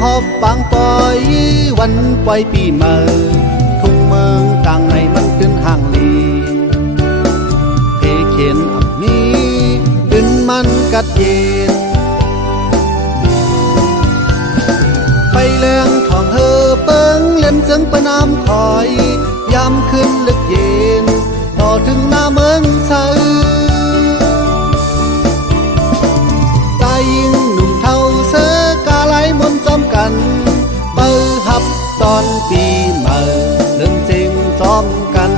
หอบปังปอยวันปล่อยปีใหม่ทุ่งเมืองต่างในมันขึ้นห่างลีเพเขียนอับมีดินมันกัดเย็นไฟแรงทองเฮอเปิงเล่นเสียงประนามคอยยามขึ้นลึกเย็นพอถึงหน้าเมืองเซาตายยิงหนุ่มเท่าเสือกาไหลมนซ้อมกันเปิดหับตอนปีใหม่เรื่องจริงซ้อมกัน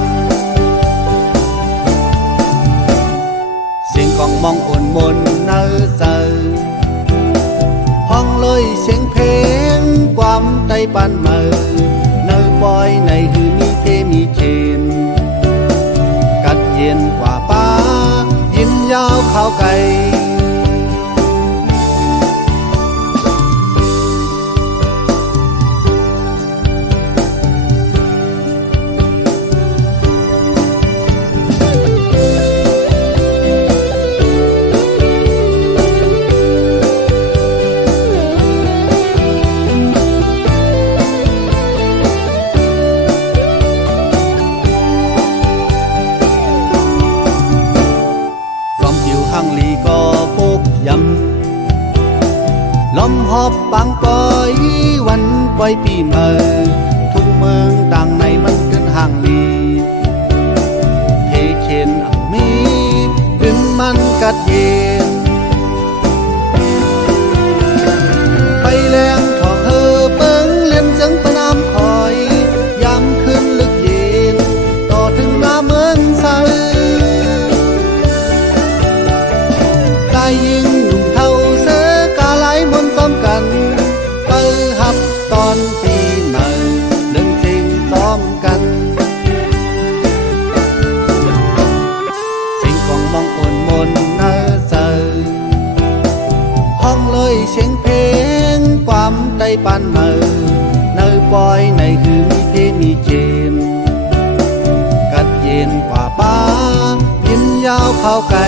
เสียงกองมองอ่อนมนเนอเซอห้องเลยเสียงเพลงความใต้ปันเมื่อเนอปอยในหือมีเทมีเชนกัดเย็นกว่าป้ายินยาวข้าวไก่หังลีก็ปุกยำลมหอบปังปอยวันปล่อยปีใหม่ทุกเมืองต่างในมันขึ้นห่างลีเทเขียนอักมีดินมันกัดเย็นไฟแรงทองเฮอเปิงเล่นเสียงประนามคอยยามขึ้นลึกเย็นต่อถึงหน้าเมืองเซายิงหนุ่มเท่าเสือกาไหลมนซ้อมกันเปิดหับตอนปีใหม่เรื่องจริงซ้อมกันเสียงกองมองอ่อนมนเนอเซอห้องเลยเสียงเพลงความใต้ปันเมื่อเนอปอยในหือมีเทมีเจนกัดเย็นกว่าป้ายินยาวข้าวไก่